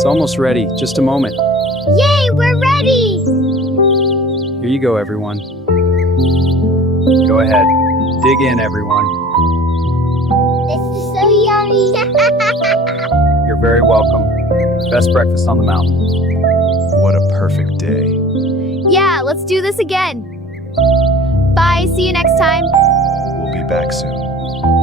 It's almost ready. Just a moment. Yay, we're ready! Here you go, everyone. Go ahead. Dig in, everyone. This is so yummy. You're very welcome. Best breakfast on the mountain. What a perfect day. Yeah, let's do this again. Bye, see you next time. We'll be back soon.